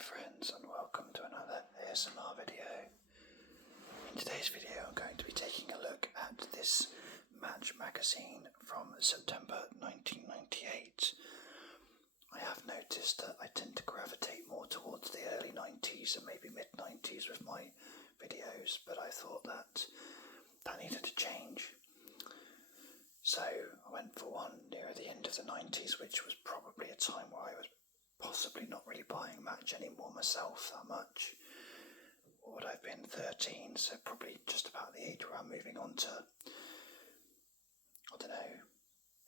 friends, and welcome to another ASMR video. In today's video I'm going to be taking a look at this Match magazine from September 1998. I have noticed that I tend to gravitate more towards the early 90s and maybe mid-90s with my videos, but I thought that needed to change. So I went for one near the end of the 90s, which was probably a time where I was possibly not really buying Match anymore myself that much. What would I have been, 13, so probably just about the age where I'm moving on to, I don't know,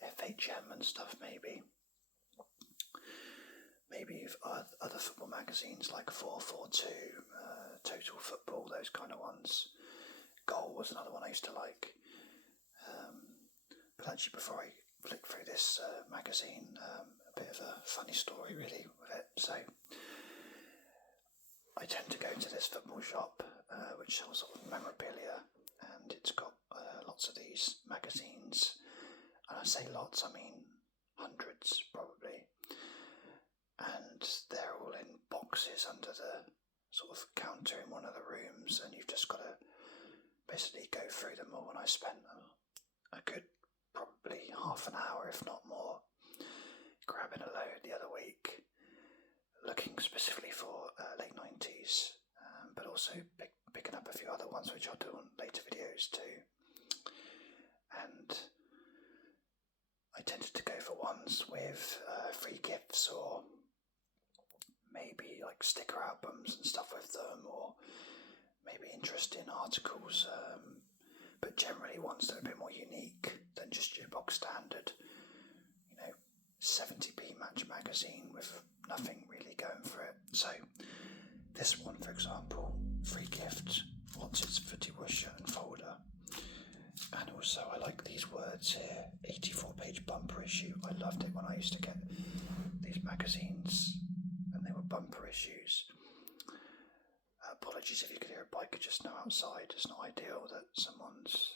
FHM and stuff maybe. Maybe other football magazines like 442, Total Football, those kind of ones. Goal was another one I used to like. But actually, before I flick through this magazine, a bit of a funny story really with it. So I tend to go to this football shop which sells sort of memorabilia, and it's got lots of these magazines, and I say lots, I mean hundreds probably, and they're all in boxes under the sort of counter in one of the rooms, and you've just got to basically go through them all. And I spent a good probably half an hour, if not more, grabbing a load the other week, looking specifically for late 90s, but also picking up a few other ones which I'll do on later videos too. And I tended to go for ones with free gifts, or maybe like sticker albums and stuff with them, or maybe interesting articles, but generally ones that are a bit more unique than just your box standard, 70p Match magazine with nothing really going for it. So this one, for example, free gift, Wotsits Footy Woosher and folder. And also I like these words here, 84-page bumper issue. I loved it when I used to get these magazines and they were bumper issues. Apologies if you could hear a biker just now outside. It's not ideal that someone's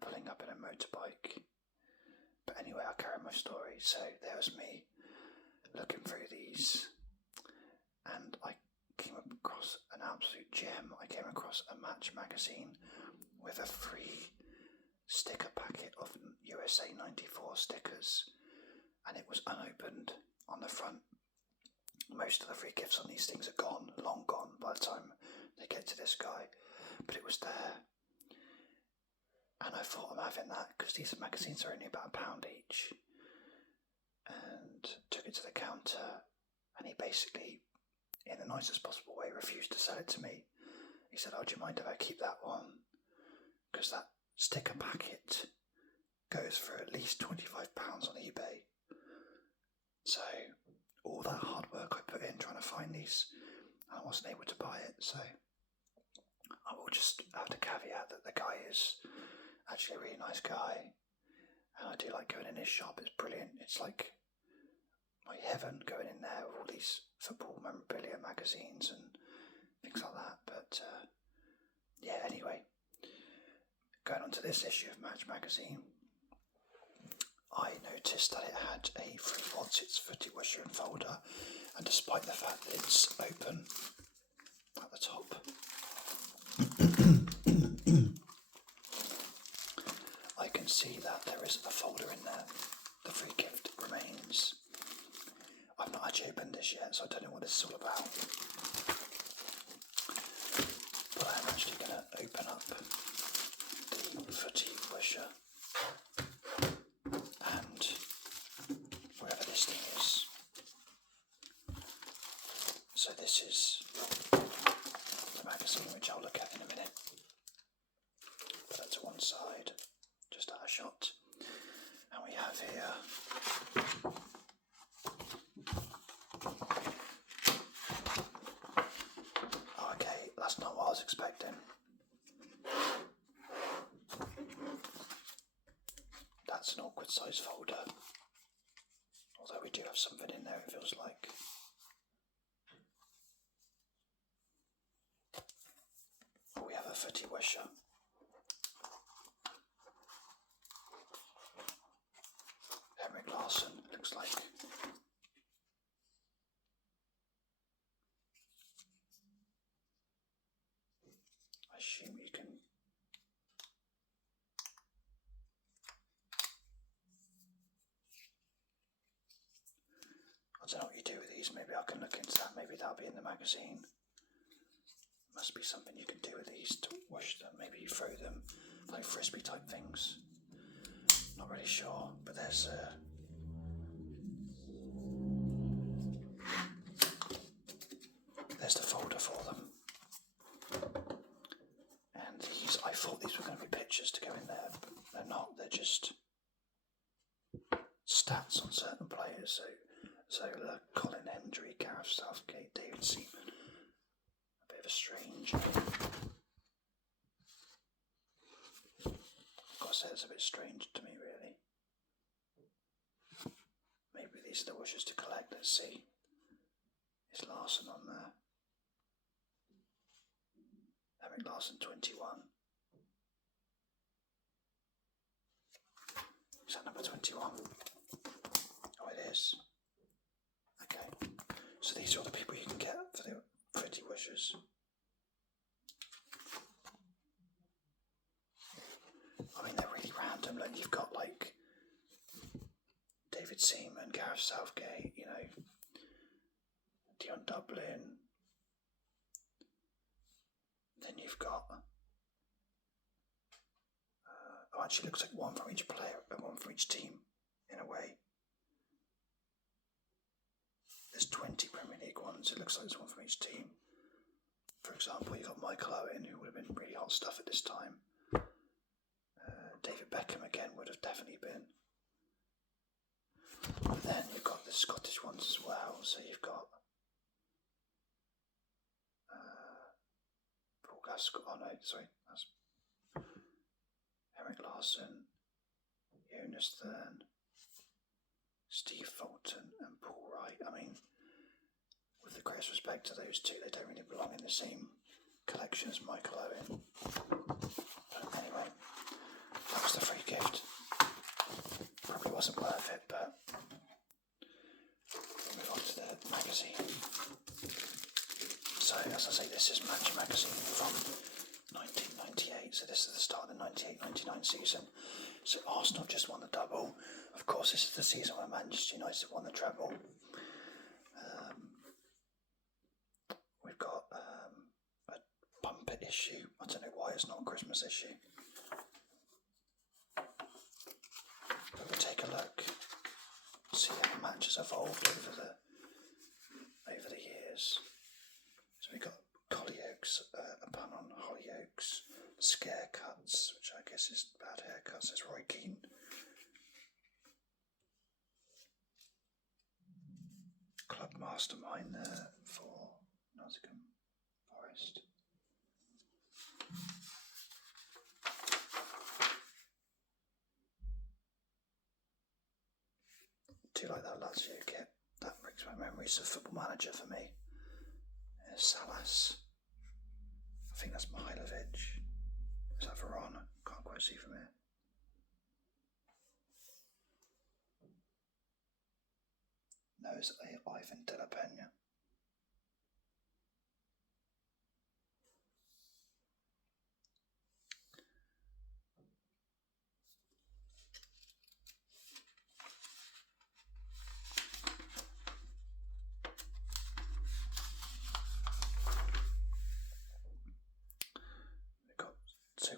pulling up in a motorbike. But anyway, I'll carry my story. So there's me looking through these, and I came across an absolute gem. I came across a Match magazine with a free sticker packet of USA 94 stickers, and it was unopened on the front. Most of the free gifts on these things are gone, long gone by the time they get to this guy, but it was there. And I thought, I'm having that, because these magazines are only about £1 each. And took it to the counter, and he basically, in the nicest possible way, refused to sell it to me. He said, oh, do you mind if I keep that one? Because that sticker packet goes for at least £25 on eBay. So all that hard work I put in trying to find these, I wasn't able to buy it. So I will just have to caveat that the guy is actually a really nice guy, and I do like going in his shop. It's brilliant. It's like my heaven, going in there with all these football memorabilia magazines and things like that. But yeah, anyway, going on to this issue of Match magazine, I noticed that it had a free Wotsits Footy Woosher and folder, and despite the fact that it's open at the top, I can see that there is a folder in there. The free gift remains. I've not actually opened this yet, so I don't know what this is all about. But I am actually going to open up the Footy Woosher, and wherever this thing is. So this is the magazine, which I'll look at in a minute. Put that to one side, just out of shot. And we have here okay, that's not what I was expecting. That's an awkward size folder, although we do have something in there, it feels like. We have a Footy Woosher. Looks like don't know what you do with these. Maybe I can look into that. Maybe that'll be in the magazine. Must be something you can do with these to wash them. Maybe you throw them like frisbee type things. Not really sure, but there's the folder for them. And these, I thought these were going to be pictures to go in there, but they're not. They're just stats on certain players. So Zola, Colin Hendry, Gareth Southgate, David Seaman. A bit of a strange. I've got to say it's a bit strange to me, really. Maybe these are the wishers to collect. Let's see. Is Larson on there? Henrik Larsson 21. Is that number 21? Oh, it is. Okay. So these are all the people you can get for the Footy Wooshers. I mean, they're really random. Like, you've got like David Seaman, Gareth Southgate, you know, Dion Dublin. Then you've got, actually looks like one from each player, but one from each team, in a way. There's 20 Premier League ones, it looks like there's one from each team. For example, you've got Michael Owen, who would have been really hot stuff at this time. David Beckham again would have definitely been. But then you've got the Scottish ones as well, so you've got Paul Gascoigne, oh no, sorry, that's Henrik Larsson, Jonas Thurn, Steve Fulton and Paul Wright. I mean, with the greatest respect to those two, they don't really belong in the same collection as Michael Owen. But anyway, that was the free gift. Probably wasn't worth it, but we'll move on to the magazine. So, as I say, this is Manchester Magazine from 1998, so this is the start of the 98-99 season. So Arsenal just won the double. Of course, this is the season where Manchester United won the treble. We've got a bumper issue. I don't know why it's not a Christmas issue. But we'll take a look, see how the match has evolved over the years. So we've got Hollyoaks, a pun on Hollyoaks, scare cuts, which I guess is bad haircuts. There's Roy Keane. Club mastermind there for Nottingham Forest. Do you like that Lazio kit? That brings back memories of Football Manager for me. Salas. I think that's Mihailovic. Is that Varane? Can't quite see from here. No, it's Ivan De La Peña.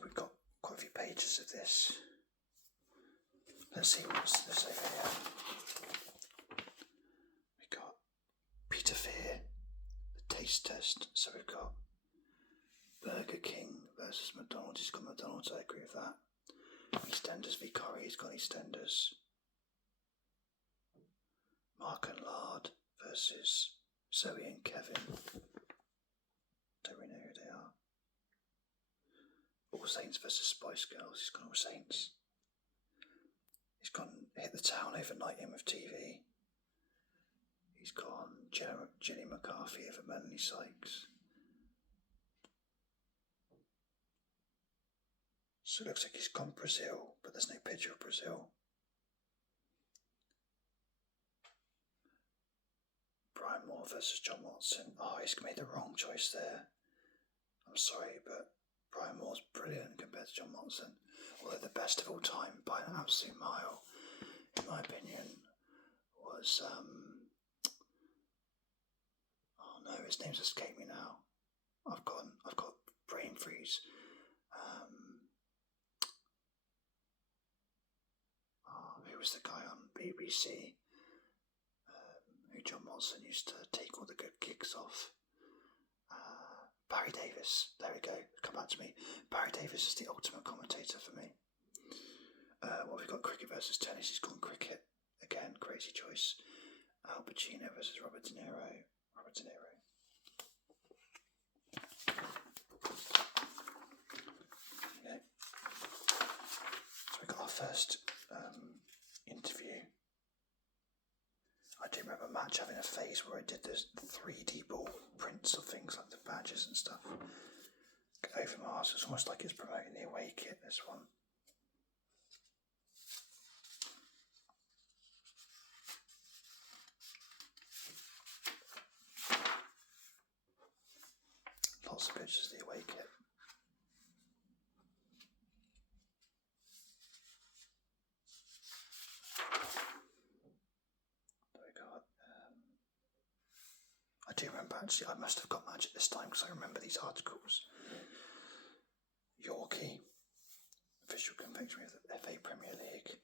We've got quite a few pages of this. Let's see what's this over here. We've got Peter Fear, the taste test. So we've got Burger King versus McDonald's. He's got McDonald's, I agree with that. EastEnders v Corrie, he's got EastEnders. Mark and Lard versus Zoe and Kevin. Don't really know who they are. All Saints versus Spice Girls. He's gone All Saints. He's gone Hit the Town Overnight in with TV. He's gone Jenny McCarthy over Melanie Sykes. So it looks like he's gone Brazil, but there's no picture of Brazil. Brian Moore versus John Watson. Oh, he's made the wrong choice there. I'm sorry, but Brian Moore's brilliant compared to John Watson. Although the best of all time, by an absolute mile, in my opinion, was no, his name's escaped me now. I've got brain freeze. Who was the guy on BBC? Who John Watson used to take all the good gigs off? Barry Davis. There we go. Come back to me. Barry Davis is the ultimate commentator for me. What we've got: cricket versus tennis. He's gone cricket again. Crazy choice. Al Pacino versus Robert De Niro. Robert De Niro. Okay. So we got our first interview. I do remember Match having a phase where I did this 3D ball prints of things like the badges and stuff. Over Mars, it's almost like it's promoting the away kit, this one. Lots of pictures of the away kit. I do remember, actually, I must have got Match at this time because I remember these articles. Yorkie, official confectionery of the FA Premier League.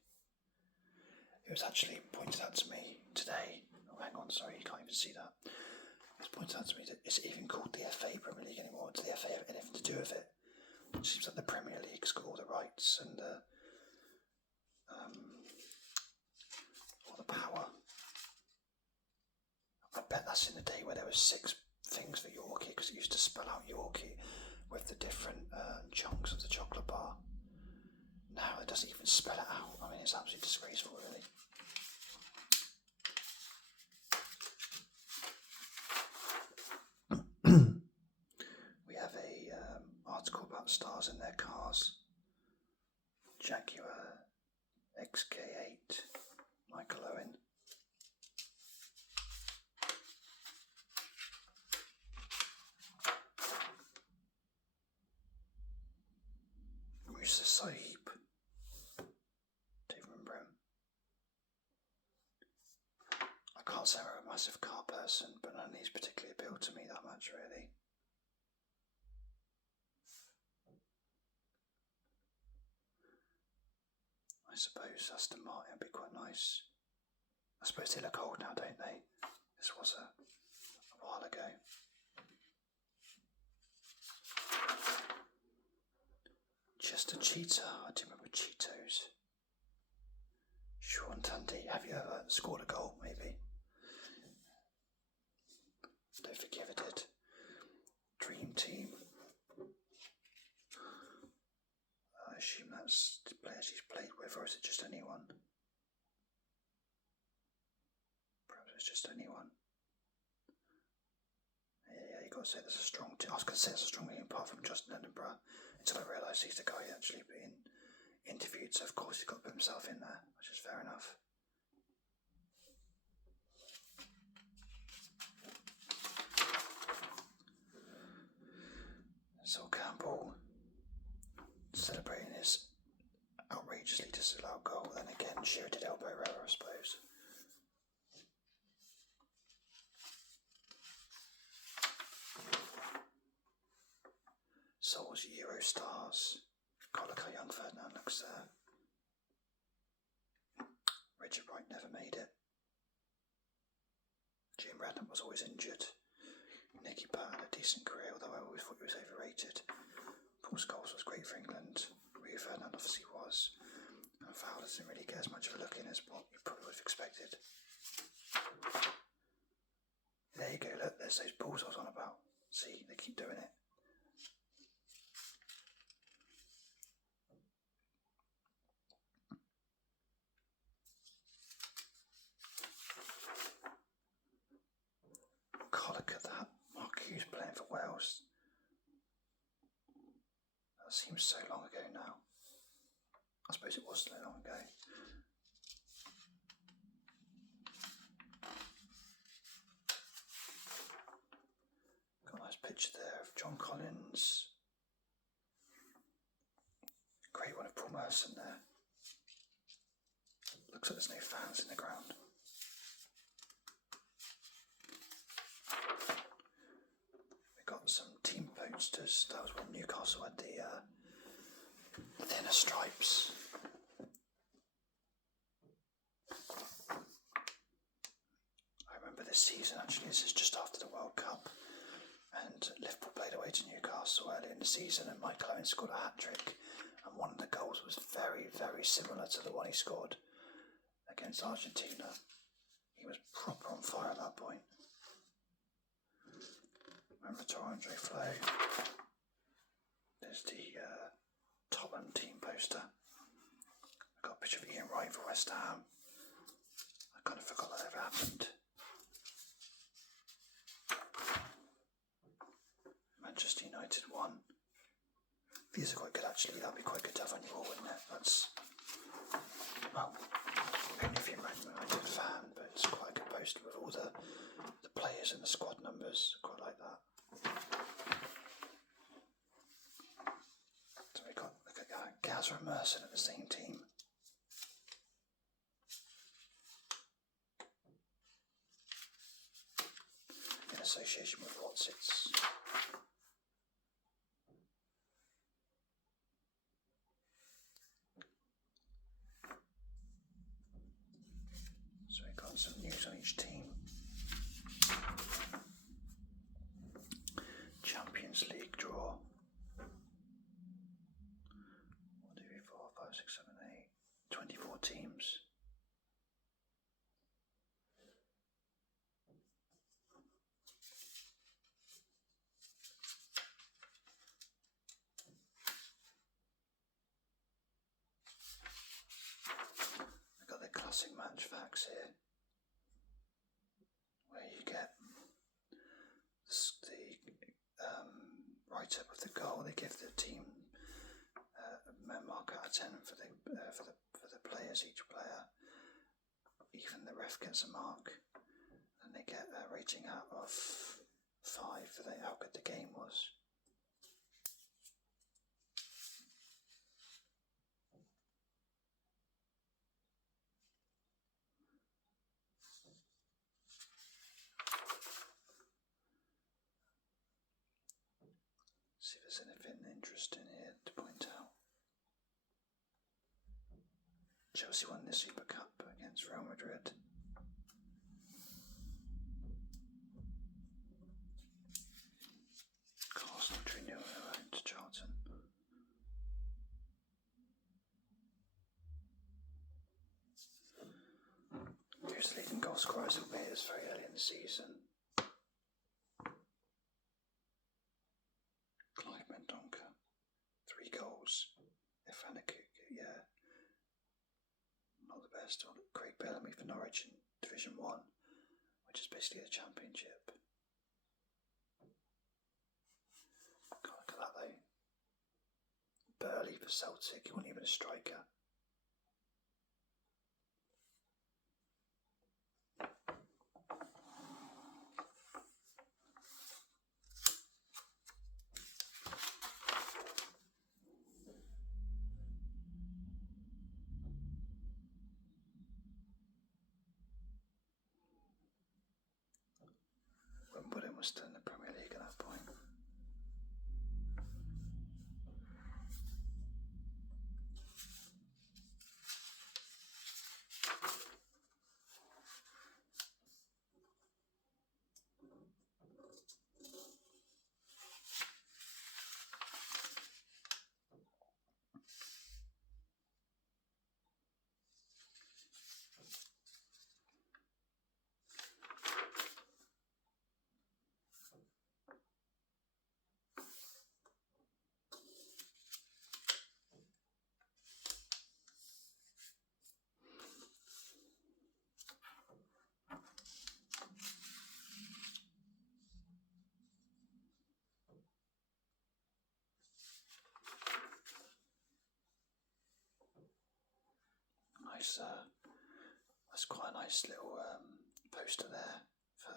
It was actually pointed out to me today. Oh, hang on, sorry, you can't even see that. It was pointed out to me that is it even called the FA Premier League anymore? Does the FA have anything to do with it? It seems like the Premier League's got all the rights and all the power. I bet that's in the day where there was 6 things for Yorkie, because it used to spell out Yorkie with the different chunks of the chocolate bar. Now it doesn't even spell it out. I mean, it's absolutely disgraceful, really. We have a article about stars in their cars. Jaguar XK8, Michael Owen. Musa Sahib. Don't remember him. I can't say I'm a massive car person, but none of these particularly appeal to me that much, really. I suppose Aston Martin would be quite nice. I suppose they look old now, don't they? This was a while ago. Just a cheetah. I do remember Cheetos. Sean Tandy. Have you ever scored a goal, maybe? Don't think you ever did. Dream Team. I assume that's the players he's played with, or is it just anyone? Perhaps it's just anyone. Yeah, you got to say there's a strong team. I was going to say there's a strong team apart from Justin Edinburgh, until I realised he's the guy actually being interviewed, so of course he's got to put himself in there, which is fair enough. Sol Campbell celebrating his outrageously disallowed goal, then again Shearer did elbow error, I suppose. Sol's Eurostars. Colica Young Ferdinand looks there. Richard Wright never made it. Jim Redknapp was always injured. Nicky Butt had a decent career, although I always thought he was overrated. Paul Scholes was great for England. Rio Ferdinand obviously was. And Fowler didn't really get as much of a look in as what you probably would have expected. There you go, look, there's those balls I was on about. See, they keep doing it. Look at that. Mark Hughes playing for Wales. That seems so long ago now. I suppose it was so long ago. Got a nice picture there of John Collins. Great one of Paul Merson there. Looks like there's no fans in the ground. posters. That was when Newcastle had the thinner stripes. I remember this season, actually, this is just after the World Cup, and Liverpool played away to Newcastle early in the season, and Michael Owen scored a hat-trick, and one of the goals was very, very similar to the one he scored against Argentina. He was proper on fire at that point. Remember Torrandre Flo? There's the Tottenham team poster. I got a picture of Ian Wright for West Ham. I kind of forgot that ever happened. Manchester United won. These are quite good actually. That'd be quite good to have on your wall, wouldn't it? That's, well, only if you're a Man United fan, but it's quite a good poster with all the players and the squad numbers. Quite like that. So we got, look at that, Gazza and Merson at the same team. In association with Wotsits. So we got some news on each team. Champions League draw. 1, 2, 3, 4, 5, 6, 7, 8. 24 teams. We've got the classic match facts here, where you get the write-up of the goal. They give the team a mark out of 10 for the players, each player. Even the ref gets a mark, and they get a rating out of 5 for how good the game was. See if there's anything interesting here to point out. Chelsea won the Super Cup against Real Madrid. Arsenal 3-0 to Charlton. Who's the leading goal scorers of Bears very early in the season? Mendonca, 3 goals. Ifanakuku, yeah, not the best. Craig Bellamy for Norwich in Division 1, which is basically the Championship. Can't look at that though. Burley for Celtic, he wasn't even a striker. Wimbledon was still in the Premier League at that point. Nice, that's quite a nice little poster there for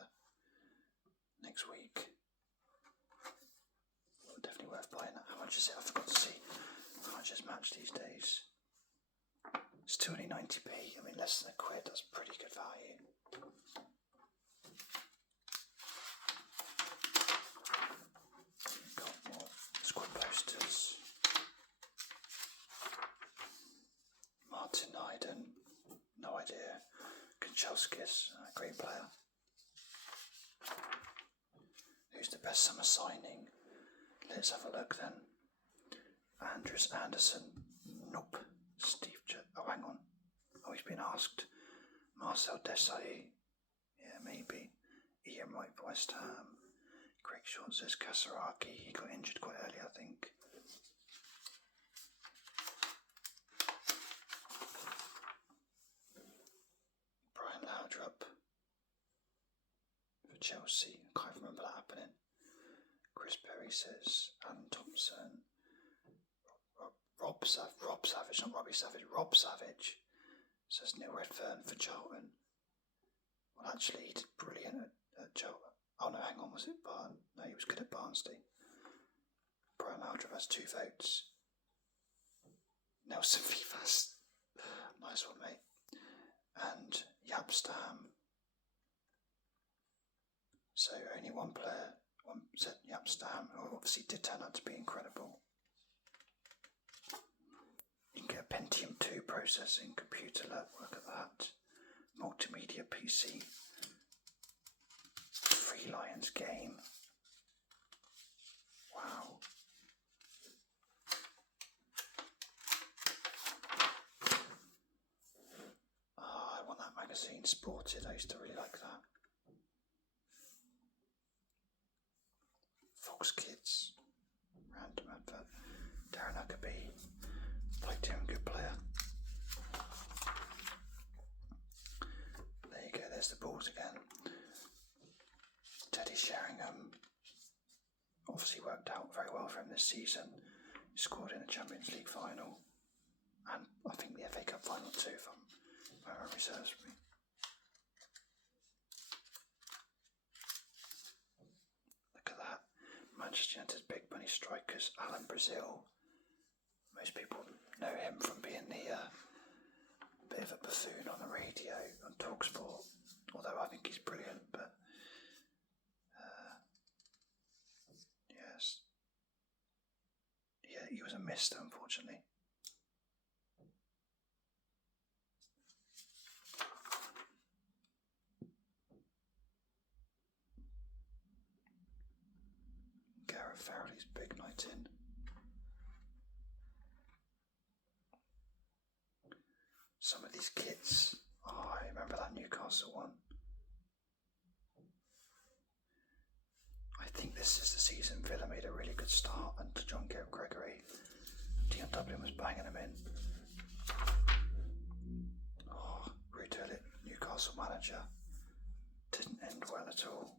next week. Definitely worth buying that. How much is it? I forgot to see how much is Match these days. It's 290p. I mean, less than £1. That's pretty good value. Got more Chelskis, a great player. Who's the best summer signing? Let's have a look then. Andrews Anderson. Nope. Oh, hang on. Oh, he's been asked. Marcel Desailly. Yeah, maybe. Ian Wright for West Ham. Greg Short says Kasaraki. He got injured quite early, I think. Brian Laudrup for Chelsea. I can't remember that happening. Chris Perry says Alan Thompson. Rob Savage, not Robbie Savage. Rob Savage says Neil Redfern for Charlton. Well, actually, he did brilliant at Charlton. Oh no, hang on, was it Barn? No, he was good at Barnsley. Brian Laudrup has 2 votes. Nelson Vivas. Nice one, mate. And Yap Stam. So only one player said Yap Stam, who obviously did turn out to be incredible. You can get a Pentium 2 processing computer, look at that. Multimedia PC. Free Lions game. Wow. Oh, I want that magazine, Sported. I used to really like that. Fox Kids. Random advert. Darren Huckabee. Liked him, good player. There you go, there's the balls again. Teddy Sheringham. Obviously worked out very well for him this season. He scored in the Champions League final. And I think the FA Cup final too, if my memory serves me. Look at that. Manchester United's big money strikers, Alan Brazil. Most people know him from being the bit of a buffoon on the radio on TalkSport, although I think he's brilliant, but yes. Yeah, he was a mist, unfortunately. Gareth Farrelly's big night in. Some of these kits. Oh, I remember that Newcastle one. I think this is the season Villa made a really good start under John Gregory. Dion Dublin was banging them in. Oh, Ruud Gullit, Newcastle manager. Didn't end well at all.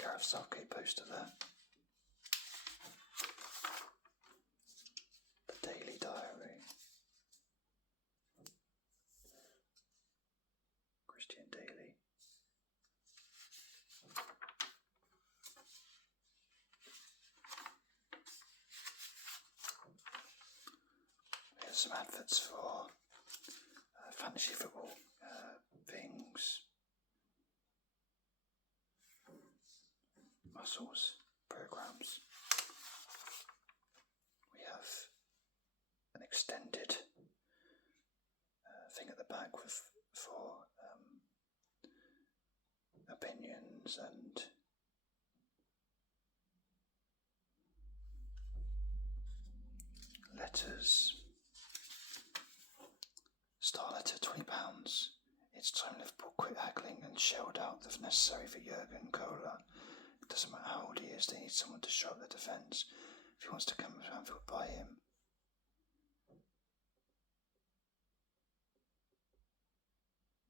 Gareth Southgate poster there. The Daily Diary. Christian Daly. Here's some adverts for fantasy football things. Muscles programs. We have an extended thing at the back for opinions and letters. Star letter, £20. It's time Liverpool quit haggling and shelled out the necessary for Jurgen Kohler. It doesn't matter how old he is, they need someone to show up their defence. If he wants to come to Anfield, buy him.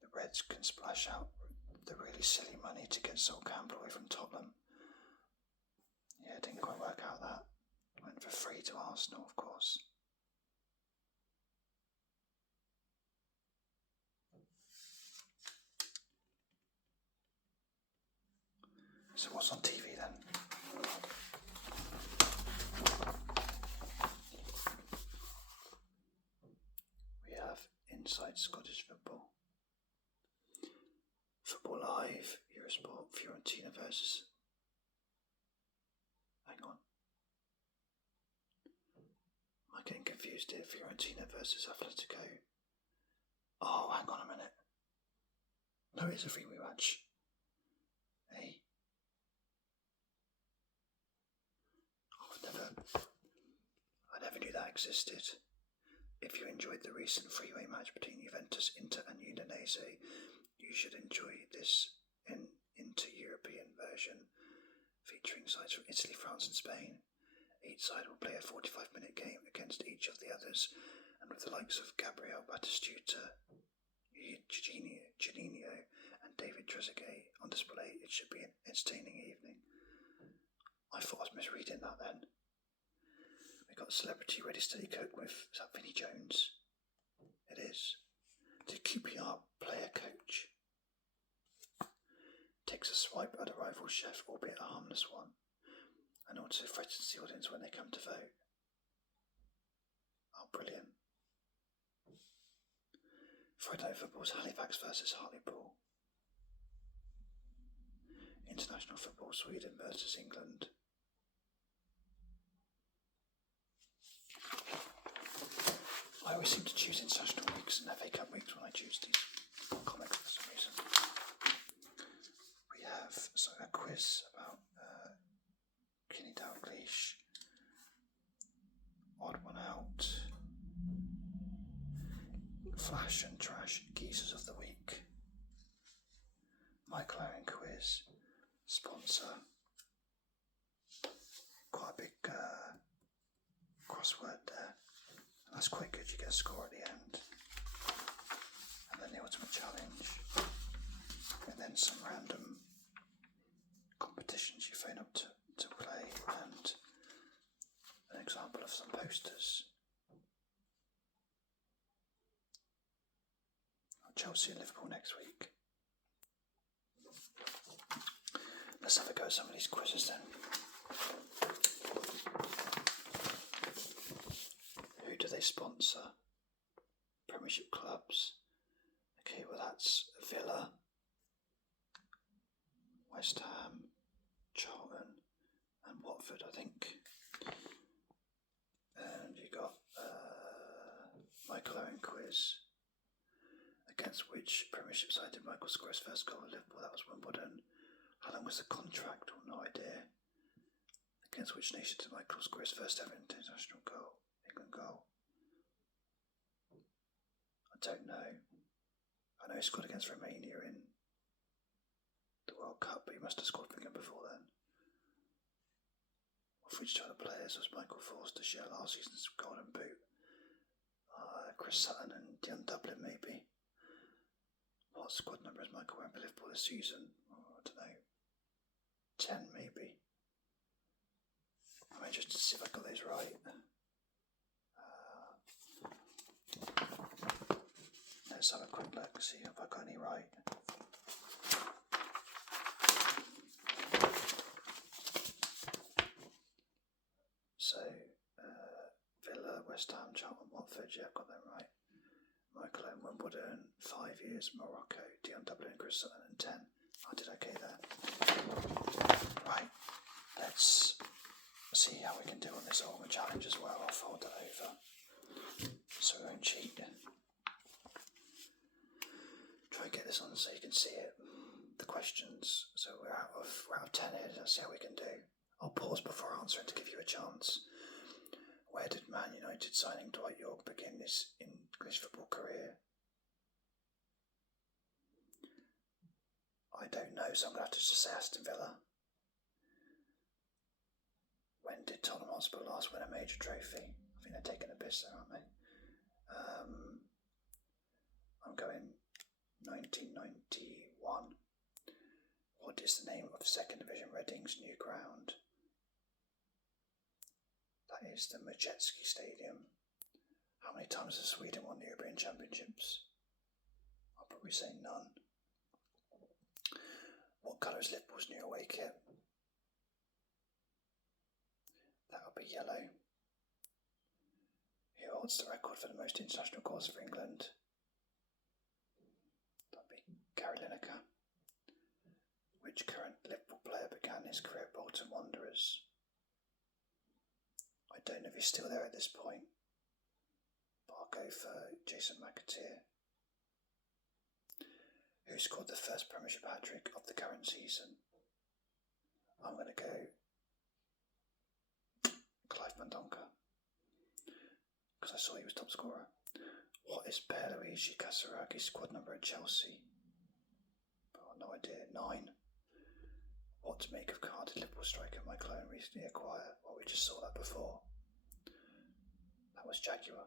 The Reds can splash out the really silly money to get Sol Campbell away from Tottenham. Yeah, it didn't quite work out that. Went for free to Arsenal, of course. So what's on TV then? We have Inside Scottish Football. Football Live, Eurosport, Fiorentina versus... Hang on. getting confused here. Fiorentina versus Atletico. Oh, hang on a minute. No, it's a free rematch. Hey. I never knew that existed. If you enjoyed the recent freeway match between Juventus, Inter and Udinese, you should enjoy this inter-European version, featuring sides from Italy, France and Spain. Each side will play a 45-minute game against each of the others, and with the likes of Gabriel Batistuta, Juninho and David Trezeguet on display, it should be an entertaining evening. I thought I was misreading that then. We got Celebrity Ready Steady Coke with, is that Vinnie Jones? It is. The QPR player coach takes a swipe at a rival chef, albeit a harmless one, and also threatens the audience when they come to vote. Oh, brilliant. Friday Night Football's Halifax versus Hartlepool. International Football, Sweden versus England. I always seem to choose international weeks and FA Cup weeks when I choose these comics for some reason. We have a quiz about Kenny Dalglish, Odd One Out, Flash and Trash Geezers of the Week, Michael Owen quiz, sponsor, quite a big crossword there. That's quite good, you get a score at the end. And then the ultimate challenge. And then some random competitions you phone up to play, and an example of some posters. Chelsea and Liverpool next week. Let's have a go at some of these quizzes then. Who do they sponsor? Premiership clubs. Okay, well that's Villa, West Ham, Charlton and Watford, I think. And you got Michael Owen quiz. Against which Premiership side did Michael score his first goal at Liverpool? That was Wimbledon. How long was the contract? Well, no idea. Against which nation did Michael score his first ever international goal? England goal. I don't know. I know he scored against Romania in the World Cup, but he must have scored for England before then. Of which two other players was Michael forced to share last season's Golden Boot? Chris Sutton and Dion Dublin, maybe. What squad number is Michael wearing for Liverpool this season? Oh, I don't know. 10 maybe. I mean, just to see if I got these right. Let's have a quick look, see if I got any right. So, Villa, West Ham, Charlton, Watford, yeah, I've got them right. Michael Owen, Wimbledon, 5 years, Morocco, Dion Dublin, Chris Sutton, and 10. I did okay there. Right, let's see how we can do on this ultimate challenge as well. I'll fold it over so we won't cheat. Try and get this on so you can see it. The questions. So we're out of 10 here. Let's see how we can do. I'll pause before answering to give you a chance. Where did Man United signing Dwight York begin his English football career? I don't know, so I'm going to have to just say Aston Villa. When did Tottenham Hotspur last win a major trophy? I think they're taking a piss there, aren't they? I'm going 1991. What is the name of Second Division Reading's new ground? That is the Wotsits Stadium. How many times has Sweden won the European Championships? I'll probably say none. What colour is Liverpool's new away kit? That would be yellow. Who holds the record for the most international goals for England? That would be Gary Lineker. Which current Liverpool player began his career at Bolton Wanderers? I don't know if he's still there at this point. I'll go for Jason McAteer, who scored the first Premiership hat-trick of the current season. I'm going to go Clive Mendonca, because I saw he was top scorer. What is Pierluigi Casaragi's squad number at Chelsea? Oh, no idea. 9. What to make of carded Liverpool striker my clone recently acquired? Well, we just saw that before. That was Jaguar.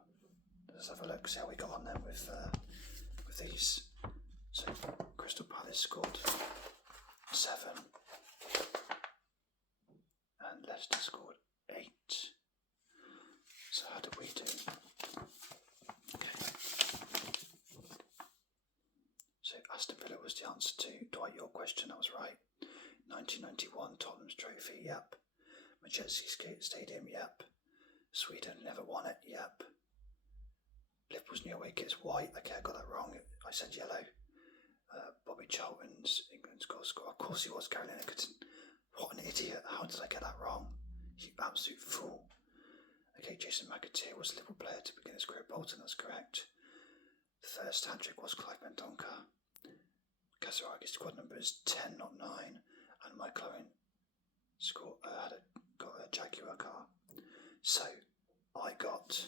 Let's have a look, see how we got on then with these. So Crystal Palace scored 7, and Leicester scored 8. So how did we do? Okay. So Aston Villa was the answer to Dwight, your question. That was right. 1991 Tottenham's trophy. Yep. Majestic Stadium. Yep. Sweden never won it. Yep. Liverpool's new away kit is white. Okay, I got that wrong. I said yellow. Bobby Charlton's England's goal scorer. Of course he was. Carolina Couldn't. What an idiot. How did I get that wrong? You absolute fool. Okay, Jason McAteer was a Liverpool player to begin his career at Bolton. That's correct. The first hat-trick was Clive Mendonca. Casaragi's squad number is 10, not 9. And Michael Owen got a Jaguar car. So I got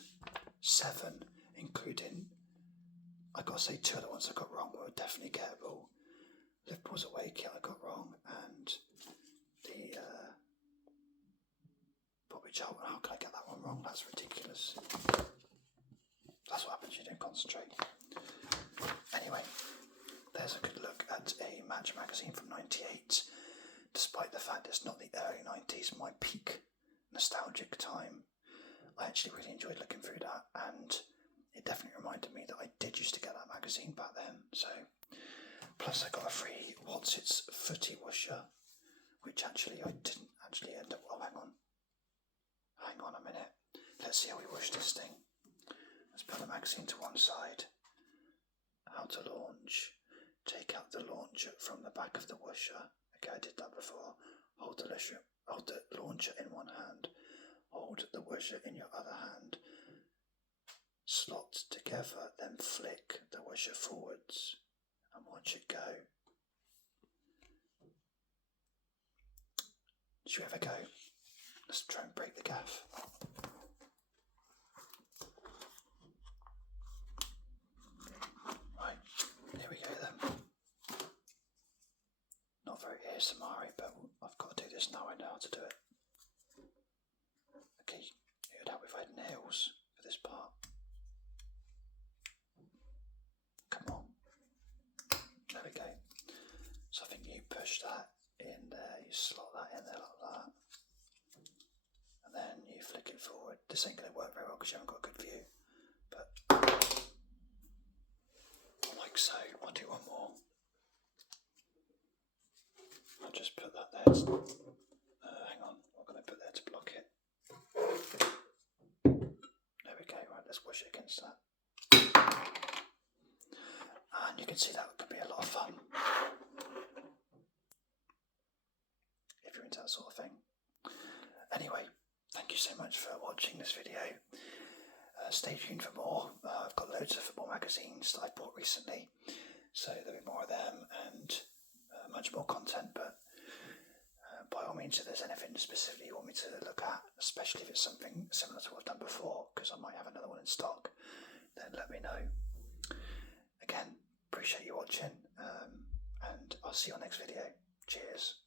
7, including, I got to say 2 other ones I got wrong were definitely gettable. Liverpool's away kit I got wrong, and the Bobby Charlton, how can I get that one wrong? That's ridiculous. That's what happens when you don't concentrate. Anyway, there's a good look at a Match magazine from 98. Despite the fact it's not the early 90s, my peak nostalgic time, I actually really enjoyed looking through that, and it definitely reminded me that I did used to get that magazine back then. So, plus I got a free Wotsits Footy Woosher, which actually I didn't actually end up. Oh, hang on a minute. Let's see how we woosh this thing. Let's put the magazine to one side. How to launch. Take out the launcher from the back of the woosher. Okay, I did that before. Hold the launcher in one hand. Hold the woosher in your other hand. Slot together, then flick the woosher forwards and watch it go. Should we ever go? Let's try and break the gaff. Right, here we go then. Not very ASMR-y, but I've got to do this now. I know how to do it. Okay, it would help if I had nails for this part. Come on. There we go. So I think you push that in there, you slot that in there like that, and then you flick it forward. This ain't going to work very well because you haven't got a good view, but like so. I'll do one more. I'll just put that there. Hang on, what can I put there to block it? There we go. Right, let's wash it against that. And you can see that could be a lot of fun if you're into that sort of thing. Anyway, thank you so much for watching this video. Stay tuned for more. I've got loads of football magazines that I bought recently, so there'll be more of them and much more content. But by all means, if there's anything specifically you want me to look at, especially if it's something similar to what I've done before, because I might have another one in stock, then let me know. Again, appreciate you watching, and I'll see you on next video. Cheers.